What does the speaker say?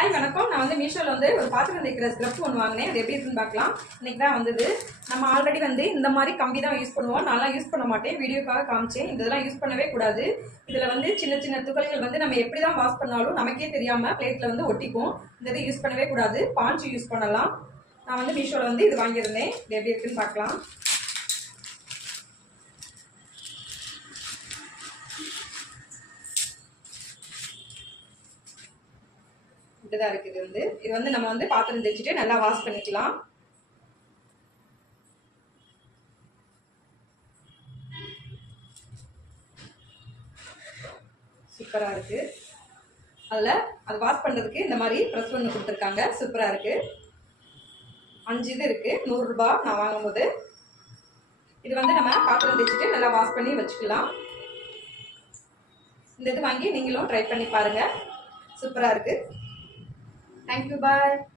Hi வணக்கம். நான் வந்து மீஷோவில் வந்து ஒரு பாத்திரம் தேய்க்கிற ஸ்க்ரப் ஒன்று வாங்கினேன். அது எப்படி இருக்குன்னு பார்க்கலாம். இன்னைக்கு தான் வந்தது. நம்ம ஆல்ரெடி வந்து இந்த மாதிரி கம்பி தான் யூஸ் பண்ணுவோம். நான்லாம் யூஸ் பண்ண மாட்டேன், வீடியோக்காக காமிச்சேன். இதெல்லாம் யூஸ் பண்ணவே கூடாது. இதில் வந்து சின்ன சின்ன துகள்கள் வந்து நம்ம எப்படி தான் வாஷ் பண்ணாலும் நமக்கே தெரியாமல் பிளேட்டில் வந்து ஒட்டிக்கும். இந்த இதை யூஸ் பண்ணவே கூடாது. பாஞ்சு யூஸ் பண்ணலாம். நான் வந்து மீஷோவில் வந்து இது வாங்கியிருந்தேன். இது எப்படி இருக்குன்னு பார்க்கலாம். இப்படிதான் இருக்குது. இது வந்து நம்ம வந்து பாத்திரம் தேய்ச்சிட்டு நல்லா வாஷ் பண்ணிக்கலாம். சூப்பரா இருக்கு. அதுல அது வாஷ் பண்றதுக்கு இந்த மாதிரி ப்ரெஸ் ஒன்று கொடுத்துருக்காங்க. சூப்பரா இருக்கு. 5 இது இருக்கு. 100 ரூபாய் நான் வாங்கும்போது. இது வந்து நம்ம பாத்திரம் தேய்ச்சிட்டு நல்லா வாஷ் பண்ணி வச்சுக்கலாம். இந்த இது வாங்கி நீங்களும் ட்ரை பண்ணி பாருங்க. சூப்பரா இருக்கு. Thank you. Bye.